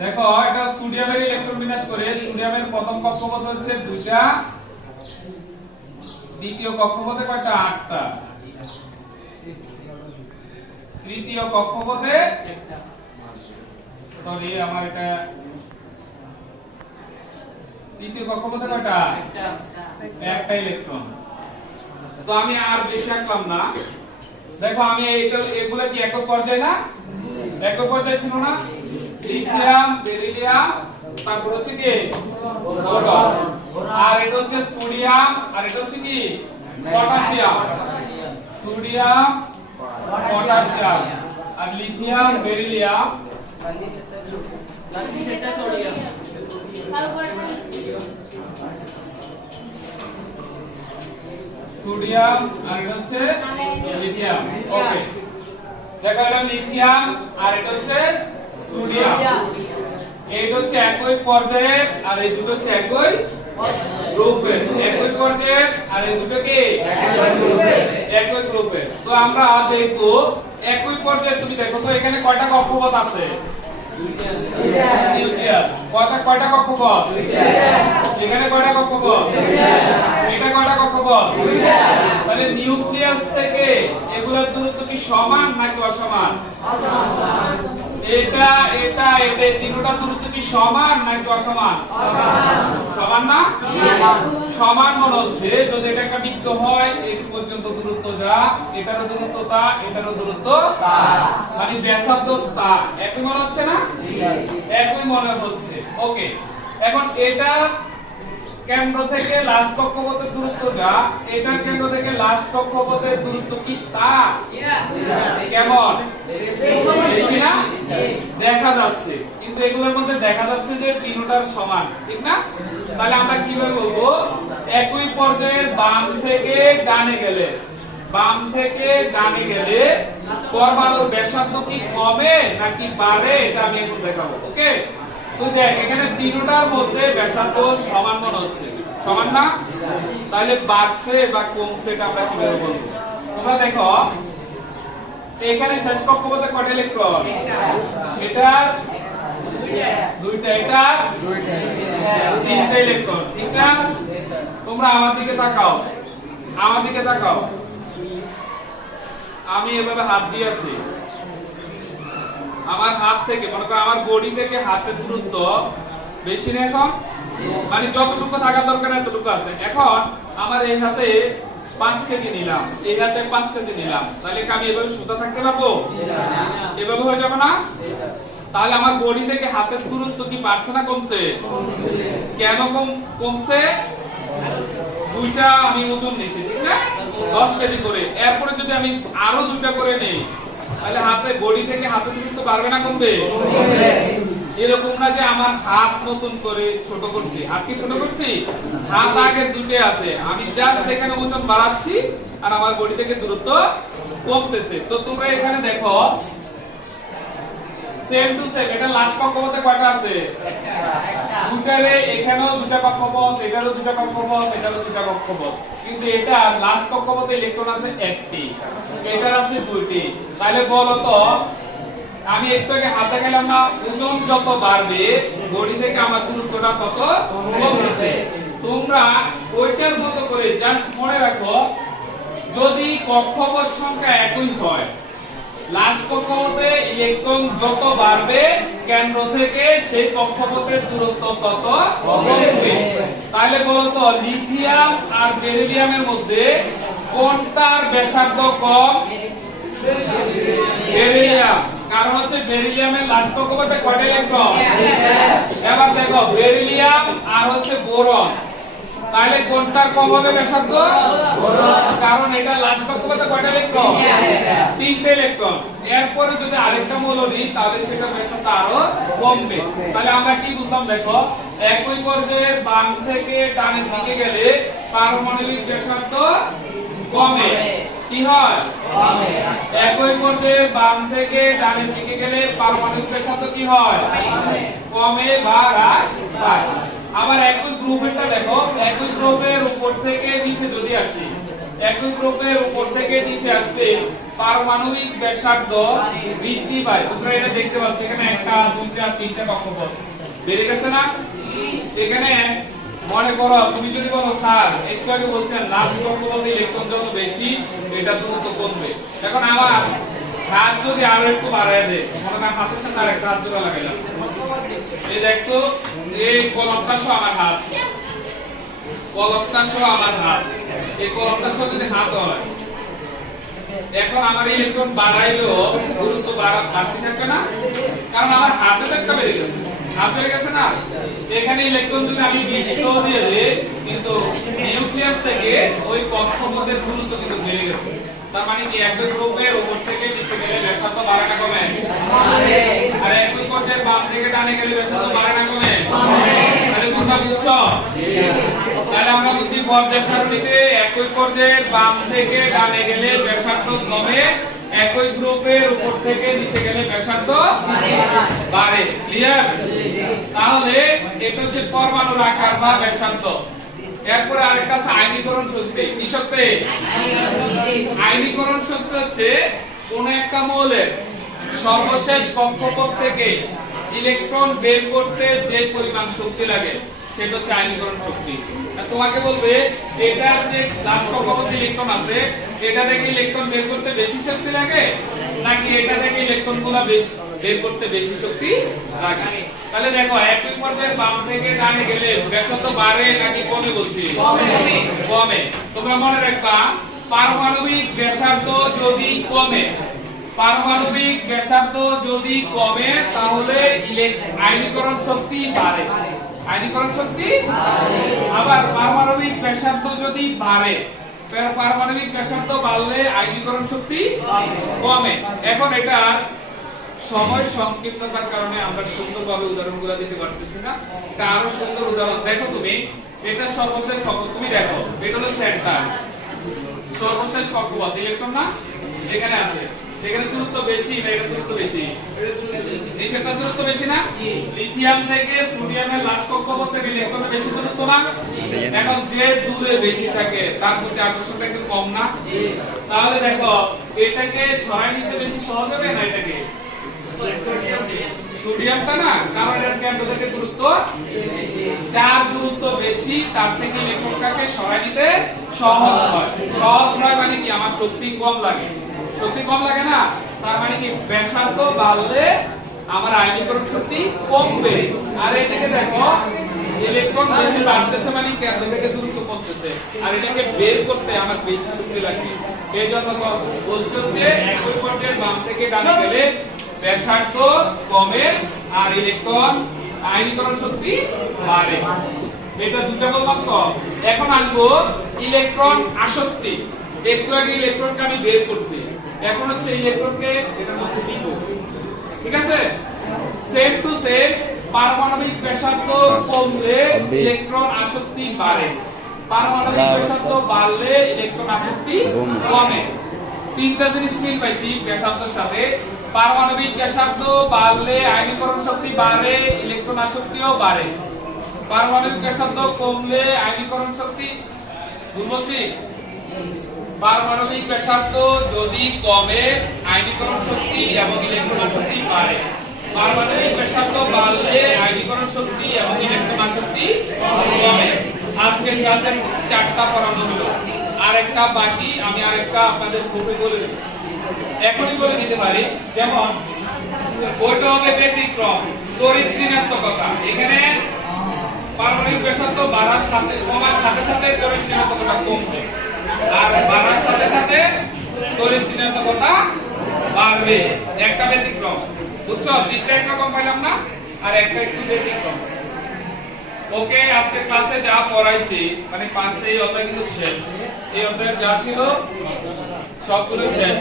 দেখো এটা সোডিয়ামের ইলেকট্রন বিন্যাস করে সোডিয়ামের প্রথম কক্ষপথ হচ্ছে 2টা, দ্বিতীয় কক্ষপথে কয়টা 8টা, তৃতীয় কক্ষপথে সরি আমার এটা তৃতীয় কক্ষপথে কয়টা একটা ইলেকট্রন। তো আমি আর বেশি আঁকলাম না। দেখো আমি এগুলা কি একক পর্যায় না, একক পর্যায় ছিল না, লিথিয়াম বেরিলিয়াম তারপর হচ্ছে কি বোরন, আর এটা হচ্ছে সোডিয়াম, আর এটা হচ্ছে কি পটাশিয়াম, সোডিয়াম পটাশিয়াম, আর লিথিয়াম বেরিলিয়াম সোডিয়াম, আর এটা হচ্ছে লিথিয়াম। ওকে দেখো এটা লিথিয়াম আর এটা হচ্ছে সোডিয়াম, এইটা হচ্ছে একই পর্যায়ের আর এই দুটো হচ্ছে একই গ্রুপের, একই পর্যায়ের আর এই দুটো কি একই গ্রুপের। তো আমরা দেখবো একই পর্যায়ে, তুমি দেখো তো এখানে কয়টা কক্ষপথ আছে, নিউক্লিয়াস কয়টা কক্ষপথ, এখানে কয়টা কক্ষপথ, এটা কয়টা কক্ষপথ, তাহলে নিউক্লিয়াস থেকে এগুলোর দূরত্ব কি সমান নাকি অসমান, এটা এটা এটা তিনটা দূরত্ব কি সমান নাকি অসমান, সমান না, সমান মনে হচ্ছে। যদি এটা একটা বৃত্ত হয় এই পর্যন্ত দূরত্ব যা, এটারও দূরত্ব তা, এটারও দূরত্ব তা, মানে ব্যাসার্ধ তা, একই মনে হচ্ছে না, একই মনে হচ্ছে। ওকে এখন এটা কেন্দ্র থেকে লাস্ট কক্ষপথের দূরত্ব যা, এটার কেন্দ্র থেকে লাস্ট কক্ষপথের দূরত্ব কি তা, কেমন বেশি না, দেখা যাচ্ছে, কিন্তু এগুলোর মধ্যে দেখা যাচ্ছে যে তিনটার সমান, ঠিক না। তাহলে আমরা কিভাবে বলবো, একই পর্যায়ের বাম থেকে ডানে গেলে, বাম থেকে ডানে গেলে পরমাণুর ব্যাসার্ধ কি কমে নাকি বাড়ে, এটা আমি এখন দেখাবো। ওকে তো দেখ এখানে তিনটার মধ্যে ব্যাসার্ধ সমান মনে হচ্ছে, সমান না, তাহলে বাড়ছে বা কমছে এটা আমরা কিভাবে বলবো। তোমরা দেখো এখানে শেষ কক্ষপথে কয়টা ইলেকট্রন, এটা দুইটা, এটা তিনটা ইলেকট্রন, ঠিক না। তোমরা আমার দিকে তাকাও, আমার দিকে তাকাও, আমি এভাবে হাত দিয়েছি, আমার হাত থেকে মনে করো আমার বডি থেকে হাতের দূরত্ব বেশি না এখন, মানে যতটুকু থাকা দরকার এতটুকু আছে। এখন আমার এই হাতে 5 কেজি নিলাম, এই হাতে 5 কেজি নিলাম, তাহলে কি আমি এভাবে সোজা থাকতে পারবো, এভাবে হয়ে যাবে না। তাহলে আমার বডি থেকে হাতের দূরত্ব কি বাড়ছে না কমছে, কেন কমছে, দুইটা আমি ওজন নিয়েছি, ঠিক না, 10 কেজি করে। এরপরে যদি আমি আরো দুইটা করে নেই তাহলে হাতে বডি থেকে হাতের দূরত্ব বাড়বে না কমবে, এরকম না যে আমার হাত নতুন করে ছোট করছি, হাত কি ছোট করছি, হাত আগে দুটো আছে, আমি জাস্ট এখানে ওজন বাড়াচ্ছি আর আমার বডি থেকে দূরত্ব কমতেছে। তো তোমরা এখানে দেখো সেম টু সেম, এটা লাস্ট কক্ষপথে কয়টা আছে, দুটারে, এখানেও দুটা কক্ষপথ, এটারও দুটা কক্ষপথ, এটারও দুটা কক্ষপথ, কিন্তু এটা লাস্ট কক্ষপথে ইলেকট্রন আছে একটি, এটার আছে দুইটি। তাহলে বলো তো আমি একটু আগে হাতে গেলাম না, ওজন যত বাড়বে বডি থেকে আমার দূরত্বটা তত কমতেছে। তোমরা ওইটার মতো করে জাস্ট মনে রাখো, যদি কক্ষপথ সংখ্যা একই হয়, লাস্ট কক্ষপথে ইলেকট্রন যত বাড়বে কেন্দ্র থেকে সেই কক্ষপথের দূরত্ব তত কমবে। তাহলে বলতো লিথিয়াম আর বেরিলিয়ামের মধ্যে কোনটার ব্যাসার্ধ কম, বেরিলিয়াম, কারণ হচ্ছে বেরিলিয়ামের লাস্ট কক্ষপথে কয়টা ইলেকট্রন, এবার দেখো বেরিলিয়াম আর হচ্ছে বোরন, তাহলে কোনটার কম হবে ব্যাসার্ধ, কারণ এটা লাস্ট কক্ষপথে কয়টা ইলেকট্রন, তিনটে ইলেকট্রন। এরপরে যদি আরেকটা মৌল নিই তাহলে সেটা ব্যাসার্ধ আরো কমবে। তাহলে আমরা কি বুঝলাম, দেখো একই পর্যায়ের বাম থেকে ডানের দিকে গেলে পারমাণবিক ব্যাসার্ধ কমে, কি হয়, একই পর্যায়ের বাম থেকে ডানের দিকে গেলে পারমাণবিক ব্যাসার্ধ কি হয়, কমে বা হ্রাস পায়। আবার একই গ্রুপেরটা দেখো, একই গ্রুপের উপর থেকে নিচে যদি আসি একই গ্রুপের উপর থেকে নিচে আসতে পারমাণবিক ব্যাসার্ধ বৃদ্ধি পায়। তোমরা এটা দেখতে পাচ্ছ, এখানে একটা দুইটা তিনটা কক্ষপথ বেড়ে গেছে না? এখানে মনে করো তুমি যদি বলো স্যার একটু আগে বলছেন লাস্ট কক্ষপথে ইলেকট্রন যত বেশি এটা দ্রুত কমবে। এখন আমার হাত যদি আরো একটু বাড়ায় দেয়, মনে হয় হাতের সাথে আর একটা হাত জোড়া লাগাইলাম, এই দেখতো এই কলমটা সহ আমার হাত, কলমটা সহ আমার হাত, এই কলমটা সহ যদি হাত হয়, এখন আমার ইলেকট্রন বাড়াইলেও গুরুত্ব বাড়তে থাকবে না, কারণ আমার হাতে তো একটা বেড়ে গেছে, হাত বেড়ে গেছে না? এখানে ইলেকট্রন যদি আমি 20 দিয়ে দিই, কিন্তু নিউক্লিয়াস থেকে ওই কক্ষপথের গুরুত্ব কিন্তু বেড়ে গেছে। তার মানে কি একই গ্রুপের উপর থেকে নিচে গেলে ব্যাসার্ধ বাড়ে না কমে? বাড়ে। আর একই পর্যায়ে বাম থেকে ডানে গেলে ব্যাসার্ধ বাড়ে না কমে? বাড়ে। তাহলে তোমরা বুঝছো? তাহলে আমরা বুঝি পর্যায় সারণীতে একই পর্যায়ে বাম থেকে ডানে গেলে ব্যাসার্ধ কমে, একই গ্রুপের উপর থেকে নিচে গেলে ব্যাসার্ধ বাড়ে। ক্লিয়ার? তাহলে এটা হচ্ছে পরমাণুর আকার বা ব্যাসার্ধ। এরপর আরেকটা আছে আয়নীকরণ শক্তি। কি শক্তি? আয়নীকরণ শক্তি হচ্ছে কোন একটা মৌলের সর্বশেষ কক্ষপথ থেকে ইলেকট্রন বের করতে যে পরিমাণ শক্তি লাগে সেটা হচ্ছে আয়নীকরণ শক্তি। তোমাকে বলবে এটার যে লাস্ট কক্ষপথে ইলেকট্রন আছে এটা থেকে ইলেকট্রন বের করতে বেশি শক্তি লাগে নাকি এটা থেকে ইলেকট্রনগুলো বের করতে বেশি শক্তি লাগে? তাহলে দেখো একই পর্যায়ে বাম থেকে ডানে গেলে ব্যাসার্ধ বাড়ে নাকি কমে বলছি? কমে। তোমরা মনে রাখবা পারমাণবিক ব্যাসার্ধ যদি কমে, পারমাণবিক ব্যাসার্ধ যদি কমে তাহলে আয়নীকরণ শক্তি বাড়ে। আয়নীকরণ শক্তি আবার পারমাণবিক ব্যাসার্ধ যদি বাড়ে, পারমাণবিক ব্যাসার্ধ বাড়লে আয়নীকরণ শক্তি কমে। এখন এটা সময় সংক্ষিপ্ততার কারণে আমরা সুন্দরভাবে উদাহরণগুলো দিতে পারতেছি না। এটা আরো সুন্দর উদাহরণ দেখো তুমি, এটা সর্বশেষ কক্ষপথ, তুমি দেখো এটা হলো সেন্টার, সর্বশেষ কক্ষপথ ইলেকট্রন না যেখানে আছে, এখানে দূরত্ব বেশি না এটা দূরত্ব বেশি? নিচেরটা দূরত্ব বেশি না? লিথিয়াম থেকে সোডিয়ামের লাস্ট কক্ষপথ থেকে ইলেকট্রন বেশি দূরত্ব না? এখন যে দূরে বেশি থাকে তার প্রতি আকর্ষণটা একটু কম না? তাহলে দেখো এটাকে সরাই নিতে বেশি সহজ হবে না এটাকে? সোডিয়ামটা না, কারণ এর কেন্দ্র থেকে দূরত্ব যার দূরত্ব বেশি তার থেকে ইলেকট্রনটাকে সরাই নিতে সহজ হয়। সহজ হয় মানে কি আমার শক্তি কম লাগে, শক্তি কম লাগে না? তার মানে কি ব্যাসার্ধ বাড়লে আমার আয়নীকরণ শক্তি কমবে। আর এদিকে দেখো ইলেকট্রন বেশি বাড়তেছে মানে কেন্দ্র থেকে দূরত্ব কমতেছে, আর এটাকে বের করতে আমার বেশি শক্তি লাগবে। এই জন্য বলছে হচ্ছে একই পর্যায়ে বাম থেকে ডানে গেলে ব্যাসার্ধ কমে আর ইলেকট্রন আয়নীকরণ শক্তি বাড়ে। এটা দুটো বললাম তো। এখন আসবো ইলেকট্রন আসক্তি। একটু আগে ইলেকট্রনকে আমি বের করছি, এখন হচ্ছে ইলেকট্রনকে এটার মধ্যে দিব। ঠিক আছে? সেম টু সেম পারমাণবিক ব্যাসার্ধ কমলে ইলেকট্রন আসক্তি বাড়ে, পারমাণবিক ব্যাসার্ধ বাড়লে ইলেকট্রন আসক্তি কমে। তিনটা জিনিস মিল পাইছি ব্যাসার্ধের সাথে। পারমাণবিক ব্যাসার্ধ বাড়লে আয়নীকরণ শক্তি বাড়ে, ইলেকট্রন আসক্তিও বাড়ে। পারমাণবিক ব্যাসার্ধ কমলে আয়নীকরণ শক্তি বুঝছি? পারমাণবিক ব্যাসার্ধ যদি কমে আয়নীকরণ শক্তি এবং ইলেকট্রন আসক্তি বাড়ে, পারমাণবিক ব্যাসার্ধ বাড়লে আয়নীকরণ শক্তি এবং ইলেকট্রন আসক্তি কমে। আজকে ক্লাসে 4টা পড়ানো হলো, আরেকটা বাকি, আমি আরেকটা আপনাদের গ্রুপে বলে দেব, এখনই বলে দিতে পারি। যেমন ওইটা হবে ব্যতিক্রম, তড়িৎ ঋণাত্মকতা। এখানে পারমাণবিক ব্যাসার্ধ বাড়ার সাথে কমার সাথে সাথে তড়িৎ ঋণাত্মকতা কমবে, আর বাড়ার সাথে সাথে তড়িৎ ঋণাত্মকতা বাড়বে। একটা ব্যতিক্রম, বুঝছো? তিনটা একরকম পাইলাম না, আর একটা একটু ব্যতিক্রম। ওকে, আজকে ক্লাসে যা পড়াইছি মানে 5টা এই অধ্যায় কিন্তু শেষ। এই অধ্যায়ে যা ছিল সবগুলো শেষ।